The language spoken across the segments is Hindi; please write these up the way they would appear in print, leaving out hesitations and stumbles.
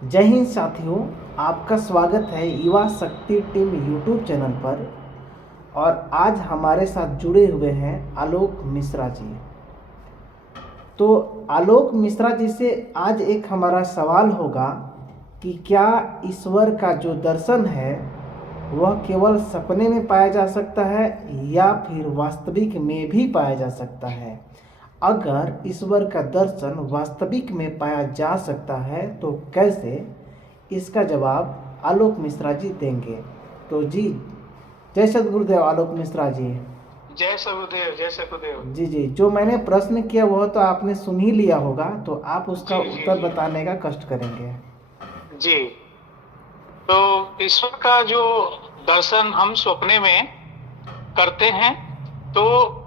जय हिंद साथियों, आपका स्वागत है युवा शक्ति टीम यूट्यूब चैनल पर। और आज हमारे साथ जुड़े हुए हैं आलोक मिश्रा जी। तो आलोक मिश्रा जी से आज एक हमारा सवाल होगा कि क्या ईश्वर का जो दर्शन है वह केवल सपने में पाया जा सकता है या फिर वास्तविक में भी पाया जा सकता है। अगर ईश्वर का दर्शन वास्तविक में पाया जा सकता है तो कैसे, इसका जवाब आलोक मिश्रा जी देंगे। तो जी, जय सद्गुरुदेव आलोक मिश्रा जी। जय सगुदेव, जय सगुदेव। जी जी, जो मैंने प्रश्न किया वह तो आपने सुन ही लिया होगा, तो आप उसका जी जी उत्तर जी बताने का कष्ट करेंगे। जी। तो ईश्वर का जो दर्शन हम सपने में करते हैं तो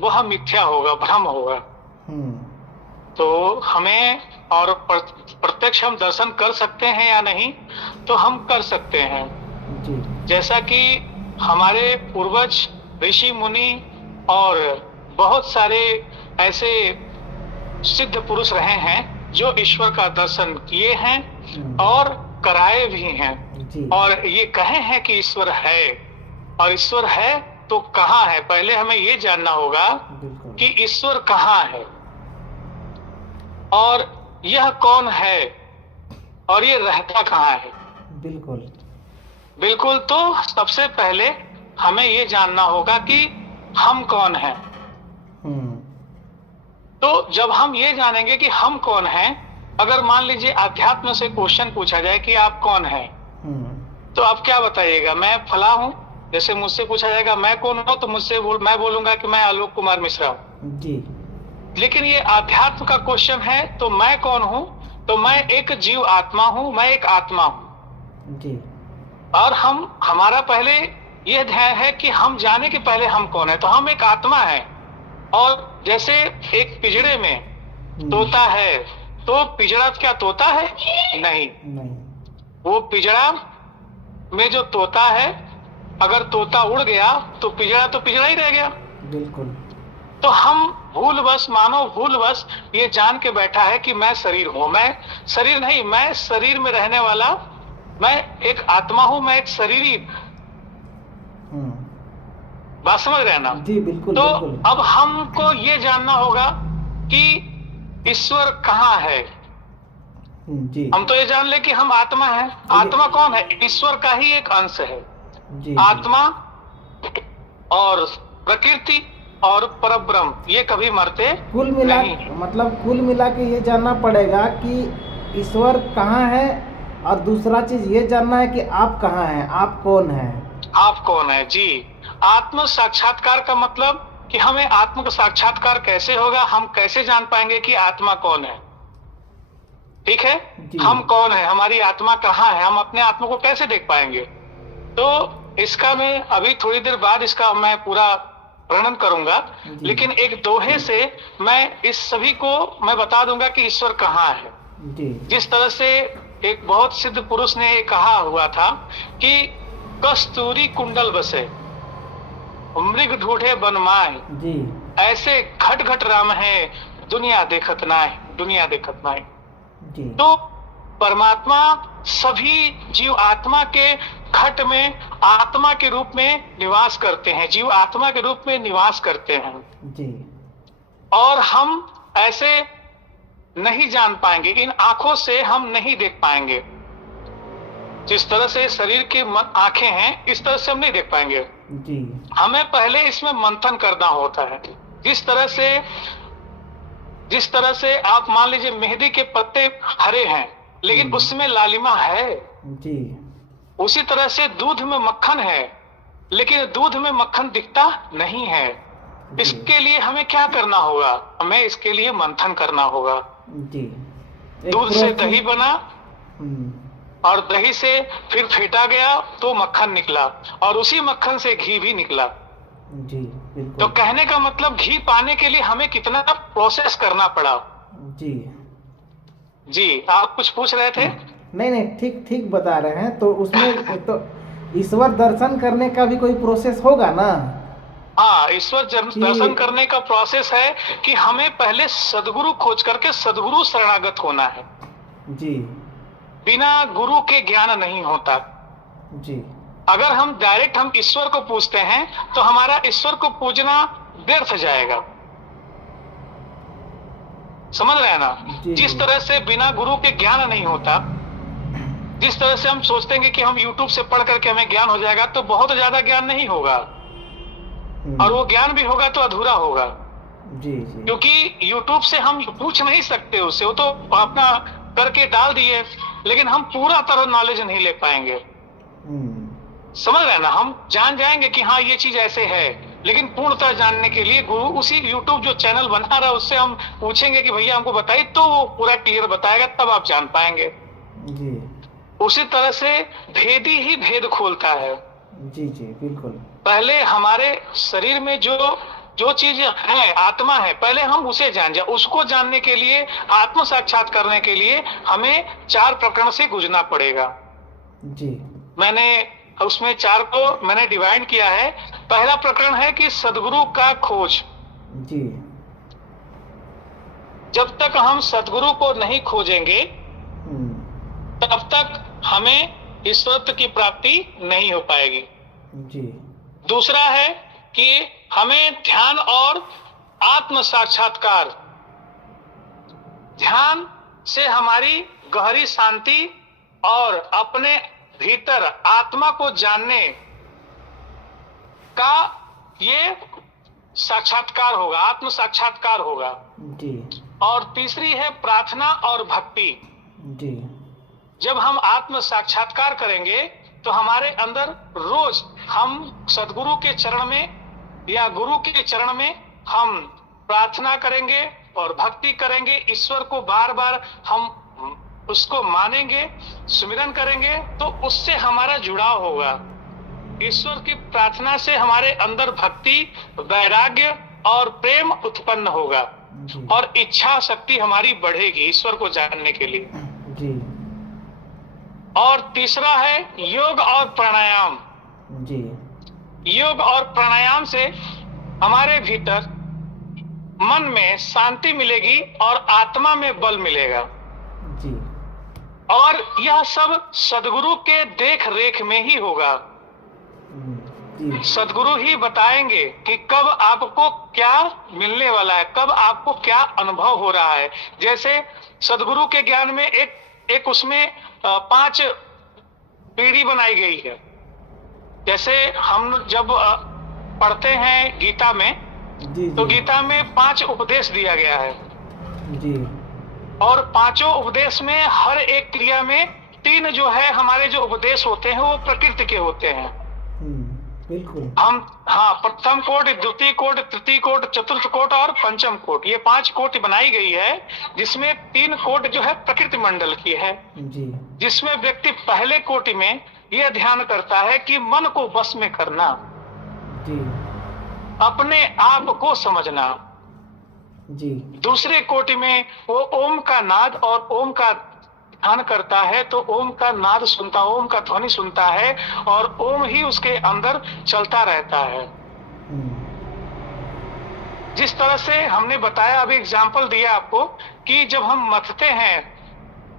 वह मिथ्या होगा, भ्रम होगा। हम्म। तो हमें और प्रत्यक्ष हम दर्शन कर सकते हैं या नहीं, तो हम कर सकते हैं। जी जैसा कि हमारे पूर्वज ऋषि मुनि और बहुत सारे ऐसे सिद्ध पुरुष रहे हैं जो ईश्वर का दर्शन किए हैं और कराए भी हैं, जी और ये कहे हैं कि ईश्वर है। और ईश्वर है तो कहाँ है? पहले हमें ये जानना होगा बिल्कुल कि ईश्वर कहाँ है और यह कौन है और ये रहता कहाँ है। बिल्कुल बिल्कुल। तो सबसे पहले हमें ये जानना होगा कि हम कौन हैं। हम्म तो जब हम ये जानेंगे कि हम कौन हैं, अगर मान लीजिए अध्यात्म से क्वेश्चन पूछा जाए कि आप कौन हैं, हम्म तो आप क्या बताइएगा? मैं फला हूं। जैसे मुझसे पूछा जाएगा मैं कौन हूं, तो मैं बोलूंगा कि मैं आलोक कुमार मिश्रा हूं। जी लेकिन ये अध्यात्म का क्वेश्चन है, तो मैं कौन हूं? तो मैं एक जीव आत्मा हूं, मैं एक आत्मा हूं। जी और हमारा पहले यह ध्यान है कि हम जाने के पहले हम कौन है। तो हम एक आत्मा है। और जैसे एक पिंजड़े में तोता है, तो पिंजड़ा क्या तोता है? नहीं। नहीं। वो पिंजड़ा में जो तोता है, अगर तोता उड़ गया तो पिंजड़ा ही रह गया। बिल्कुल तो हम मानव भूलवश ये जान के बैठा है कि मैं शरीर हूं। मैं शरीर नहीं, मैं शरीर में रहने वाला, मैं एक आत्मा हूं, मैं एक शरीरी। हम्म बात समझ रहे हैं ना? जी बिल्कुल तो बिल्कुल। अब हमको ये जानना होगा कि ईश्वर कहाँ है। जी हम तो ये जान ले कि हम आत्मा है। आत्मा कौन है? ईश्वर का ही एक अंश है। जी आत्मा और प्रकृति और परब्रह्म ये कभी मरते कुल मिला नहीं। मतलब कुल मिला के ये जानना पड़ेगा कि ईश्वर कहाँ है, और दूसरा चीज ये जानना है कि आप कहाँ हैं, आप कौन हैं। आप कौन है? जी। आत्म साक्षात्कार का मतलब कि हमें आत्म का साक्षात्कार कैसे होगा, हम कैसे जान पाएंगे कि आत्मा कौन है। ठीक है। जी हम कौन है, हमारी आत्मा कहाँ है, हम अपने आत्मा को कैसे देख पाएंगे? तो इसका मैं अभी थोड़ी देर बाद इसका मैं पूरा वर्णन करूंगा। जी लेकिन एक दोहे से मैं इस सभी को मैं बता दूंगा कि ईश्वर कहाँ है। जी जिस तरह से एक बहुत सिद्ध पुरुष ने कहा हुआ था कि कस्तूरी कुंडल बसे, मृग ढूंढे बनमाए, जी ऐसे घट घट राम है, दुनिया देखत नाय, दुनिया देखत नाय। जी तो परमात्मा सभी जीव आत्मा के घट में आत्मा के रूप में निवास करते हैं, जीव आत्मा के रूप में निवास करते हैं। जी और हम ऐसे नहीं जान पाएंगे, इन आंखों से हम नहीं देख पाएंगे। जिस तरह से शरीर की आंखें हैं, इस तरह से हम नहीं देख पाएंगे। जी हमें पहले इसमें मंथन करना होता है। जिस तरह से आप मान लीजिए मेहंदी के पत्ते हरे हैं, लेकिन उसमें लालिमा है। जी उसी तरह से दूध में मक्खन है, लेकिन दूध में मक्खन दिखता नहीं है। जी इसके लिए हमें क्या करना होगा? हमें इसके लिए मंथन करना होगा। जी दूध से दही बना, हम्म और दही से फिर फेंटा गया तो मक्खन निकला, और उसी मक्खन से घी भी निकला। जी तो बिल्कुल। कहने का मतलब घी पाने के लिए हमें कितना प्रोसेस करना पड़ा। जी जी, आप कुछ पूछ रहे थे? नहीं नहीं, ठीक ठीक बता रहे हैं। तो उसमें तो ईश्वर दर्शन करने का भी कोई प्रोसेस होगा ना। हाँ, ईश्वर दर्शन कि करने का प्रोसेस है कि हमें पहले सदगुरु खोज करके सदगुरु शरणागत होना है। जी बिना गुरु के ज्ञान नहीं होता। जी अगर हम डायरेक्ट हम ईश्वर को पूजते हैं तो हमारा ईश्वर को पूजना व्यर्थ जाएगा। समझ रहे हैं ना? जी जिस जी तरह से बिना गुरु के ज्ञान नहीं होता, जिस तरह से हम सोचते हैं कि हम YouTube से पढ़ करके हमें ज्ञान हो जाएगा, तो बहुत ज्यादा ज्ञान नहीं होगा, और वो ज्ञान भी होगा तो अधूरा होगा। जी जी क्योंकि YouTube से हम पूछ नहीं सकते उससे, वो तो अपना करके डाल दिए, लेकिन हम पूरा तरह नॉलेज नहीं ले पाएंगे। समझ रहे हैं ना? हम जान जाएंगे कि हाँ ये चीज ऐसे है, लेकिन पूर्णतः जानने के लिए गुरु उसी YouTube जो चैनल बना रहा है उससे हम पूछेंगे कि भैया हमको बताइए, तो वो पूरा क्लियर बताएगा, तब आप जान पाएंगे। जी उसी तरह से भेदी ही भेद खोलता है। जी जी बिल्कुल। पहले हमारे शरीर में जो जो चीज है, आत्मा है, पहले हम उसे जान जाए। उसको जानने के लिए, आत्म साक्षात करने के लिए हमें 4 प्रकरण से गुजरना पड़ेगा। जी मैंने उसमें 4 को मैंने डिवाइड किया है। पहला प्रकरण है कि सदगुरु का खोज। जी जब तक हम सदगुरु को नहीं खोजेंगे तब तक हमें ईश्वरत्व की प्राप्ति नहीं हो पाएगी। जी दूसरा है कि हमें ध्यान और आत्म साक्षात्कार, ध्यान से हमारी गहरी शांति और अपने भीतर आत्मा को जानने का ये साक्षात्कार होगा, आत्म साक्षात्कार होगा। जी और तीसरी है प्रार्थना और भक्ति। जी जब हम आत्म साक्षात्कार करेंगे तो हमारे अंदर रोज हम सदगुरु के चरण में या गुरु के चरण में हम प्रार्थना करेंगे और भक्ति करेंगे। ईश्वर को बार बार हम उसको मानेंगे, सुमिरन करेंगे, तो उससे हमारा जुड़ाव होगा। ईश्वर की प्रार्थना से हमारे अंदर भक्ति, वैराग्य और प्रेम उत्पन्न होगा और इच्छा शक्ति हमारी बढ़ेगी ईश्वर को जानने के लिए। जी और तीसरा है योग और प्राणायाम। जी योग और प्राणायाम से हमारे भीतर मन में शांति मिलेगी और आत्मा में बल मिलेगा। जी और यह सब सदगुरु के देख रेख में ही होगा। जी सदगुरु ही बताएंगे कि कब आपको क्या मिलने वाला है, कब आपको क्या अनुभव हो रहा है। जैसे सदगुरु के ज्ञान में एक उसमें 5 पीढ़ी बनाई गई है। जैसे हम जब पढ़ते हैं गीता में, जी तो गीता में 5 उपदेश दिया गया है। जी और 5 उपदेश में हर एक क्रिया में 3 जो है हमारे जो उपदेश होते हैं वो प्रकृति के होते हैं। बिल्कुल। हम प्रथम कोट, द्वितीय कोट, तृतीय कोट, चतुर्थ कोट और पंचम कोट, ये 5 कोट बनाई गई है, जिसमें 3 कोट जो है प्रकृति मंडल की है जी जिसमें व्यक्ति पहले कोटि में यह ध्यान करता है कि मन को बस में करना, जी अपने आप को समझना। जी दूसरे कोटि में वो ओम का नाद और ओम का ध्यान करता है, तो ओम का नाद सुनता, ओम का ध्वनि सुनता है और ओम ही उसके अंदर चलता रहता है। जिस तरह से हमने बताया, अभी एग्जाम्पल दिया आपको कि जब हम मथते हैं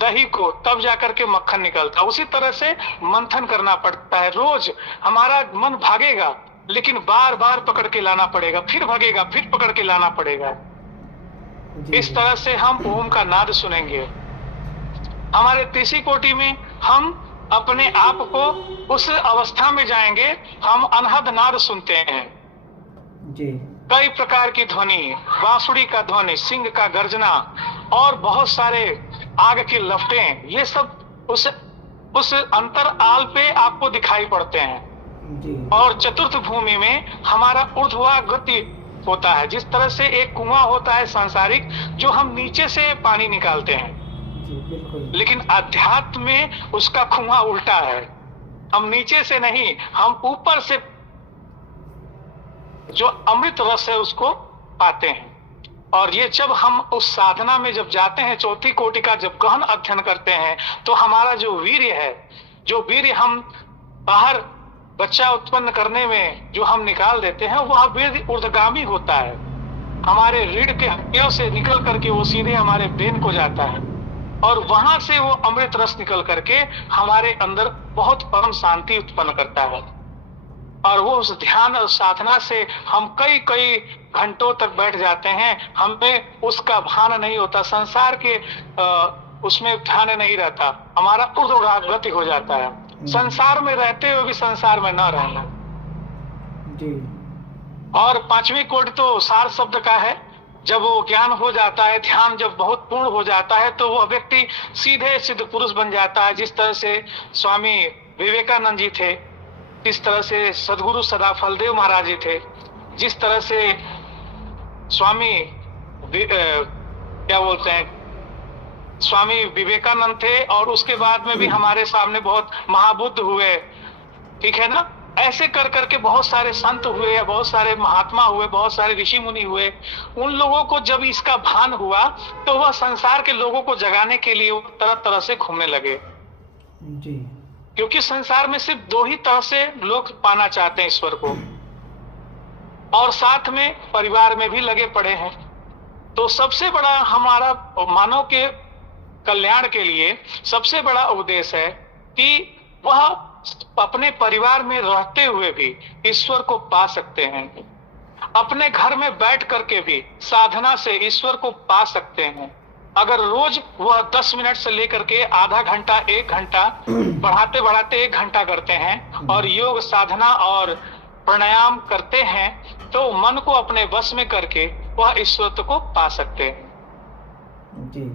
दही को तब जाकर के मक्खन निकलता, उसी तरह से मंथन करना पड़ता है। रोज हमारा मन भागेगा, लेकिन बार बार पकड़ के लाना पड़ेगा, फिर भागेगा, फिर पकड़ के लाना पड़ेगा। इस तरह से हम ओम का नाद सुनेंगे। हमारे तीसरी कोटि में हम अपने आप को उस अवस्था में जाएंगे, हम अनहद नाद सुनते हैं जी कई प्रकार की ध्वनि, बांसुरी का ध्वनि, सिंह का गर्जना और बहुत सारे आग की लपटें, ये सब उस अंतर आल पे आपको दिखाई पड़ते हैं। जी और चतुर्थ भूमि में हमारा ऊर्ध्वागति होता है। जिस तरह से एक कुआं होता है सांसारिक, जो हम नीचे से पानी निकालते हैं, जी बिल्कुल। लेकिन अध्यात्म में उसका कुआं उल्टा है। हम नीचे से नहीं, हम ऊपर से जो अमृत रस है उसको पाते हैं। और ये जब हम उस साधना में जब जाते हैं, चौथी कोटि का जब गहन अध्ययन करते हैं, तो हमारा जो वीर्य है, जो वीर्य हम बाहर बच्चा उत्पन्न करने में जो हम निकाल देते हैं, वह वीर्य ऊर्ध्वगामी होता है। हमारे रीढ़ के हड्डियों से निकल करके वो सीधे हमारे ब्रेन को जाता है। और वहां से वो अमृत रस निकल करके हमारे अंदर बहुत परम शांति उत्पन्न करता है। और वो उस ध्यान और साधना से हम कई कई घंटों तक बैठ जाते हैं, हमें उसका भान नहीं होता, संसार के उसमें ध्यान नहीं रहता, हमारा ऊर्ध्वगति हो जाता है, संसार में रहते हुए भी संसार में न रहना जी। और पांचवी कोटि तो सार शब्द का है। जब वो ज्ञान हो जाता है, ध्यान जब बहुत पूर्ण हो जाता है, तो वह व्यक्ति सीधे सिद्ध पुरुष बन जाता है। जिस तरह से स्वामी विवेकानंद जी थे, जिस तरह से सदगुरु सदा फलदेव महाराज जी थे, जिस तरह से स्वामी क्या बोलते हैं, स्वामी विवेकानंद थे, और उसके बाद में भी हमारे सामने बहुत महाबुद्ध हुए, ठीक है ना। ऐसे कर करके बहुत सारे संत हुए, या बहुत सारे महात्मा हुए, बहुत सारे ऋषि मुनि हुए। उन लोगों को जब इसका भान हुआ, तो वह संसार के लोगों को जगाने के लिए तरह तरह से घूमने लगे जी। क्योंकि संसार में सिर्फ दो ही तरह से लोग पाना चाहते हैं ईश्वर को, और साथ में परिवार में भी लगे पड़े हैं। तो सबसे बड़ा हमारा मानव के कल्याण के लिए सबसे बड़ा उपदेश है कि वह अपने परिवार में रहते हुए भी ईश्वर को पा सकते हैं, अपने घर में बैठ करके भी साधना से ईश्वर को पा सकते हैं। अगर रोज वह 10 मिनट से लेकर के आधा घंटा 1 घंटा बढ़ाते बढ़ाते 1 घंटा करते हैं और योग साधना और प्राणायाम करते हैं, तो मन को अपने वश में करके वह ईश्वर को पा सकते हैं। जी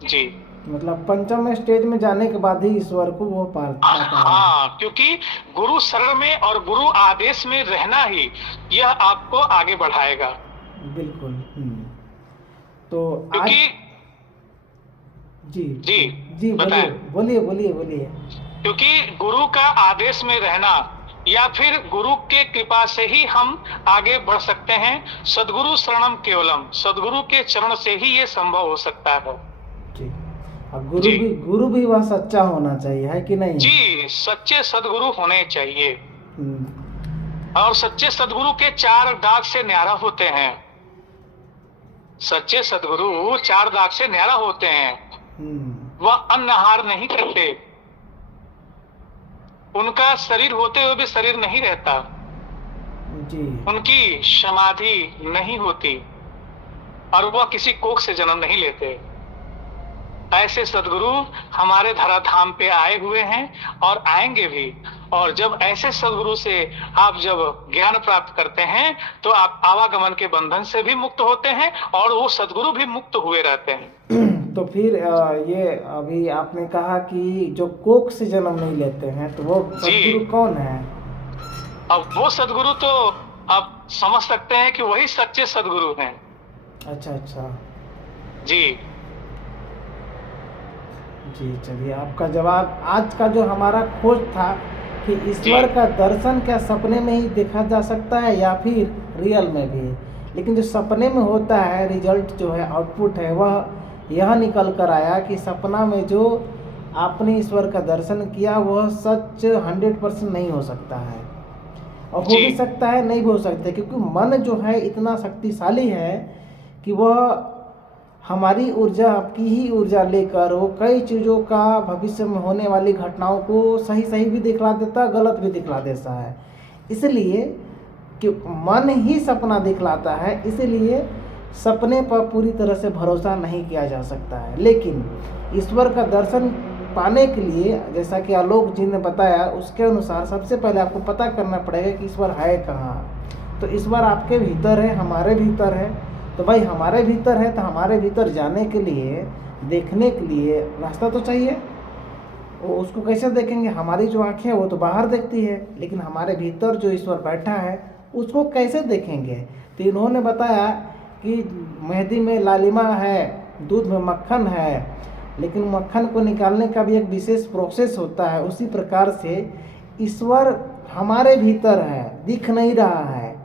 जी, मतलब पंचम स्टेज में जाने के बाद ही ईश्वर को वो पाता है। हाँ, क्योंकि गुरु शरण में और गुरु आदेश में रहना ही यह आपको आगे बढ़ाएगा। बिल्कुल। तो क्योंकि जी जी जी बताएं। बोलिए बोलिए बोलिए। क्योंकि गुरु का आदेश में रहना या फिर गुरु के कृपा से ही हम आगे बढ़ सकते हैं। सदगुरु शरणम केवलम, सदगुरु के चरण से ही ये संभव हो सकता है। जी। और गुरु भी वह सच्चा होना चाहिए, है कि नहीं? जी, सच्चे सदगुरु होने चाहिए। और सच्चे सदगुरु के 4 दाग से न्यारा होते हैं। सच्चे सदगुरु 4 दाग से न्यारा होते हैं। वह अन्न आहार नहीं करते, उनका शरीर होते हुए भी शरीर नहीं रहता जी। उनकी समाधि नहीं होती और वह किसी कोख से जन्म नहीं लेते। ऐसे सदगुरु हमारे धराधाम पे आए हुए हैं और आएंगे भी। और जब ऐसे सदगुरु से आप जब ज्ञान प्राप्त करते हैं, तो आप आवागमन के बंधन से भी मुक्त होते हैं और वो सदगुरु भी मुक्त हुए रहते हैं। तो फिर ये अभी आपने कहा कि जो कोख से जन्म नहीं लेते हैं, तो वो सदगुरु कौन है? अब वो सदगुरु तो आप समझ सकते हैं कि वही सच्चे सदगुरु हैं। अच्छा अच्छा जी जी। चलिए, आपका जवाब। आज का जो हमारा खोज था कि ईश्वर का दर्शन क्या सपने में ही देखा जा सकता है या फिर रियल में भी, लेकिन जो सपने में होता है रिजल्ट जो है, आउटपुट है, वह यह निकल कर आया कि सपना में जो आपने ईश्वर का दर्शन किया वह सच 100% नहीं हो सकता है, और हो भी सकता है, नहीं भी हो सकता है, क्योंकि मन जो है इतना शक्तिशाली है कि वह हमारी ऊर्जा, आपकी ही ऊर्जा लेकर वो कई चीज़ों का, भविष्य में होने वाली घटनाओं को सही सही भी दिखला देता है, गलत भी दिखला देता है। इसलिए कि मन ही सपना दिखलाता है, इसलिए सपने पर पूरी तरह से भरोसा नहीं किया जा सकता है। लेकिन ईश्वर का दर्शन पाने के लिए, जैसा कि आलोक जी ने बताया, उसके अनुसार सबसे पहले आपको पता करना पड़ेगा कि ईश्वर है कहाँ। तो ईश्वर आपके भीतर है, हमारे भीतर है। तो भाई हमारे भीतर है, तो हमारे भीतर जाने के लिए, देखने के लिए रास्ता तो चाहिए। वो उसको कैसे देखेंगे? हमारी जो आँखें वो तो बाहर देखती है, लेकिन हमारे भीतर जो ईश्वर बैठा है उसको कैसे देखेंगे? तो इन्होंने बताया कि मेहंदी में लालिमा है, दूध में मक्खन है, लेकिन मक्खन को निकालने का भी एक विशेष प्रोसेस होता है। उसी प्रकार से ईश्वर हमारे भीतर है, दिख नहीं रहा है।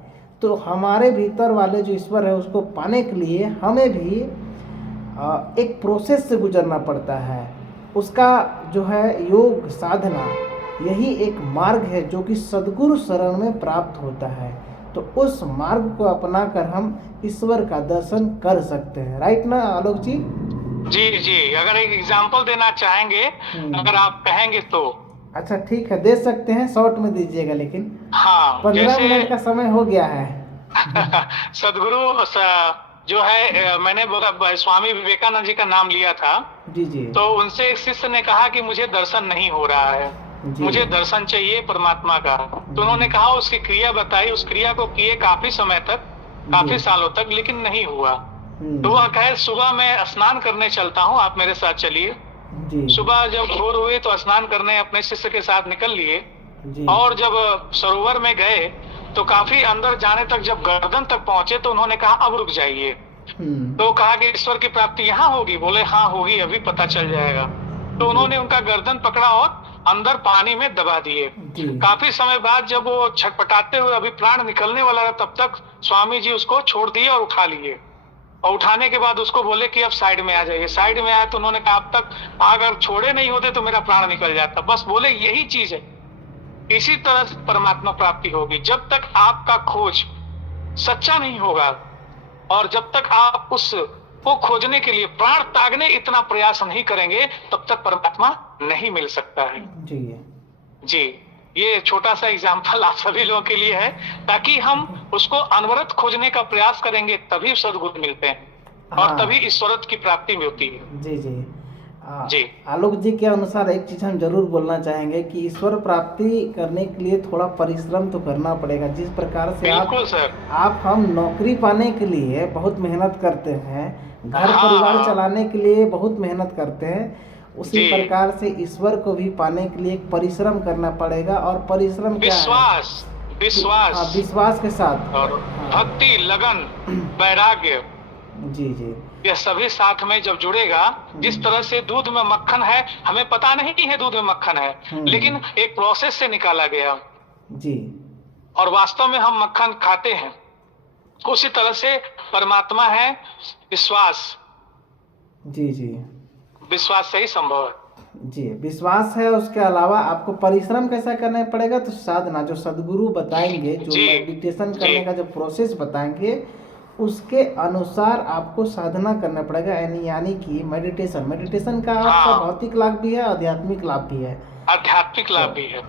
तो हमारे भीतर वाले जो ईश्वर है उसको पाने के लिए हमें भी एक प्रोसेस से गुजरना पड़ता है। उसका जो है योग साधना, यही एक मार्ग है जो कि सदगुरु शरण में प्राप्त होता है। तो उस मार्ग को अपनाकर हम ईश्वर का दर्शन कर सकते हैं। राइट ना आलोक जी? जी जी, अगर एक एग्जांपल देना चाहेंगे, अगर आप कहेंगे तो। अच्छा ठीक है, दे सकते हैं, शॉर्ट में दीजिएगा, लेकिन हाँ 15 जैसे मिनट का समय हो गया है। सदगुरु जो है मैंने बोला स्वामी विवेकानंद जी का नाम लिया था। जी जी तो उनसे एक शिष्य ने कहा कि मुझे दर्शन नहीं हो रहा है, जी मुझे दर्शन चाहिए परमात्मा का। तो उन्होंने कहा, उसकी क्रिया बताई, उस क्रिया को किए काफी समय तक, काफी सालों तक, लेकिन नहीं हुआ। तो वह कहे, सुबह मैं स्नान करने चलता हूँ, आप मेरे साथ चलिए। जी सुबह जब भोर हुई तो स्नान करने अपने शिष्य के साथ निकल लिए। जी और जब सरोवर में गए तो काफी अंदर जाने तक जब गर्दन तक पहुंचे तो उन्होंने कहा, अब रुक जाइए। तो कहा कि ईश्वर की प्राप्ति यहाँ होगी? बोले हाँ होगी, अभी पता चल जाएगा। तो उन्होंने उनका गर्दन पकड़ा और अंदर पानी में दबा दिए। जी काफी समय बाद जब वो छटपटाते हुए अभी प्राण निकलने वाला था, तब तक स्वामी जी उसको छोड़ दिए और उठा लिए। और उठाने के बाद उसको बोले कि अब साइड में आ जाइए। साइड में आए तो उन्होंने कहा, अब तक अगर छोड़े नहीं होते तो मेरा प्राण निकल जाता। बस बोले यही चीज है, इसी तरह से परमात्मा प्राप्ति होगी। जब तक आपका खोज सच्चा नहीं होगा और जब तक आप उस को खोजने के लिए प्राण त्यागने इतना प्रयास नहीं करेंगे, तब तक परमात्मा नहीं मिल सकता है। जी जी, ये छोटा सा एग्जाम्पल आप सभी लोगों के लिए है, ताकि हम उसको अनवरत खोजने का प्रयास करेंगे, तभी सद्गुरु मिलते हैं और हाँ तभी ईश्वरत्व की प्राप्ति होती है। जी जी जी आलोक जी के अनुसार एक चीज़ हम जरूर बोलना चाहेंगे कि ईश्वर प्राप्ति करने के लिए थोड़ा परिश्रम तो करना पड़ेगा। जिस प्रकार से बिल्कुल सर। आप हम नौकरी पाने के लिए बहुत मेहनत करते हैं, घर हाँ, परिवार हाँ। चलाने के लिए बहुत मेहनत करते हैं, उसी जी। प्रकार से ईश्वर को भी पाने के लिए एक परिश्रम करना पड़ेगा। और परिश्रम क्या है? विश्वास, हाँ, विश्वास विश्वास के साथ और हाँ, भक्ति, लगन, वैराग्य, जी जी यह सभी साथ में जब जुड़ेगा। जिस तरह से दूध में मक्खन है, हमें पता नहीं है दूध में मक्खन है, लेकिन एक प्रोसेस से निकाला गया जी और वास्तव में हम मक्खन खाते हैं। उसी तरह से परमात्मा है विश्वास, जी जी विश्वास से ही संभव है। जी विश्वास है। उसके अलावा आपको परिश्रम कैसा करना पड़ेगा? तो साधना जो सदगुरु बताएंगे, जो जी, मेडिटेशन करने जी। का जो प्रोसेस बताएंगे, उसके अनुसार आपको साधना करना पड़ेगा। यानी कि मेडिटेशन का आपका हाँ। भौतिक लाभ भी है, आध्यात्मिक लाभ भी है। आध्यात्मिक लाभ भी है।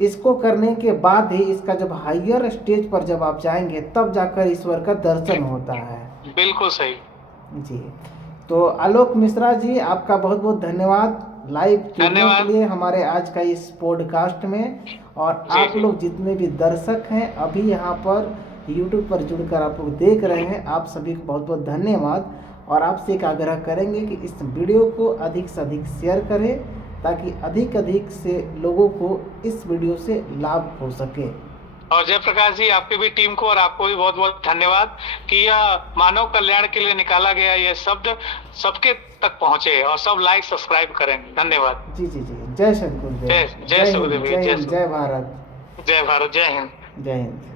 इसको करने के बाद ही इसका जब हायर स्टेज पर जब आप जाएंगे, तब जाकर ईश्वर का दर्शन होता है। बिल्कुल सही। जी, तो आलोक मिश्रा जी, आपका बहुत बहुत धन्यवाद लाइव जुड़ने के धन्यवाद। लिए हमारे आज का इस पॉडकास्ट में। और जी, आप जी। लोग जितने भी दर्शक हैं अभी यहाँ पर यूट्यूब पर जुड़कर आप लोग देख रहे हैं, आप सभी को बहुत बहुत धन्यवाद। और आपसे एक आग्रह करेंगे कि इस वीडियो को अधिक से अधिक शेयर करें, ताकि अधिक से लोगों को इस वीडियो से लाभ हो सके। और जयप्रकाश जी, आपकी भी टीम को और आपको भी बहुत बहुत धन्यवाद कि यह मानव कल्याण के लिए निकाला गया यह शब्द सबके तक पहुंचे और सब लाइक सब्सक्राइब करें। धन्यवाद। जी जी जी, जय सद्गुरुदेव, जय सद्गुरुदेव, जय हिंद, जय भारत, जय भारत, जय हिंद। जय हिंद।